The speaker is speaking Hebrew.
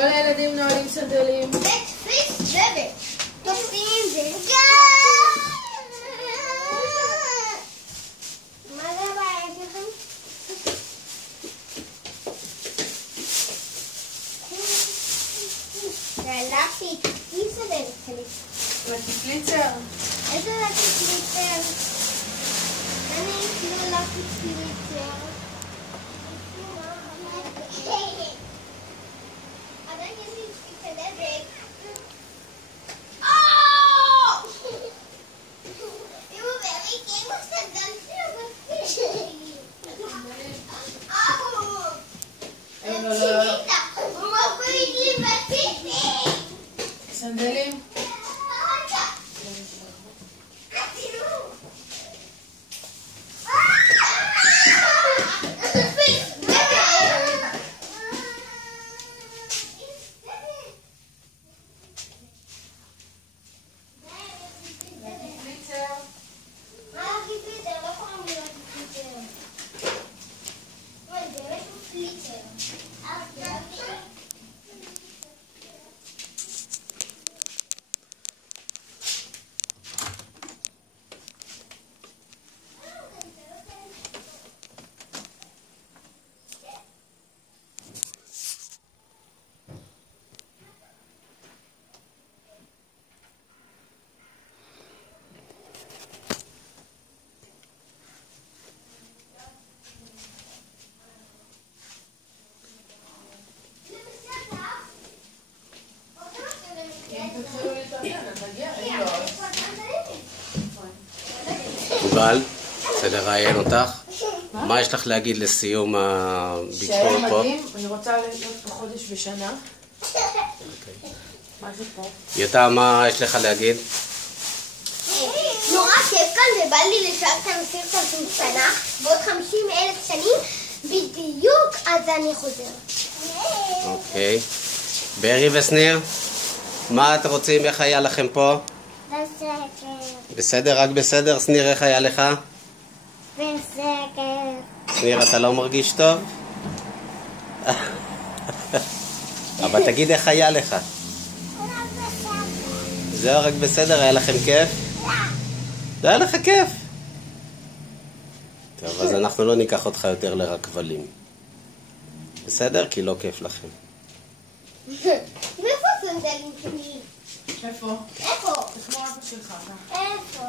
כל הילדים נועלים סנדלים. פיס זבל. תופסים זה. מה זה הבעיה שלכם? הלכתי, מי סדר אצלי? לקיפליצר. איזה לקיפליצר? אני לא לקיפליצר. עדיין יש לי כדבק. תראו, באמת, כן הסנדל שלו בפנים. הוא מפריד לי בפנים. סנדלים. גל, רוצה לראיין אותך? מה יש לך להגיד לסיום הביקור פה? מדהים, אני רוצה להיות פה חודש בשנה. משהו פה. יותה, מה יש לך להגיד? נורא כיף כאן ובא לי לשאול את המסיר של שנה, בעוד 50,000 שנים בדיוק אז אני חוזרת. אוקיי. ברי ושניר, מה אתם רוצים? איך היה לכם פה? בסדר. בסדר? רק בסדר? שניר, איך היה לך? בסדר. שניר, אתה לא מרגיש טוב? אבל תגיד איך היה לך. זהו, רק בסדר? היה לכם כיף? לא היה לך כיף? טוב, אז אנחנו לא ניקח אותך יותר לרכבלים. בסדר? כי לא כיף לכם. מאיפה הסנדלים שלי? איפה? איפה? זה כמו אבא שלך. איפה?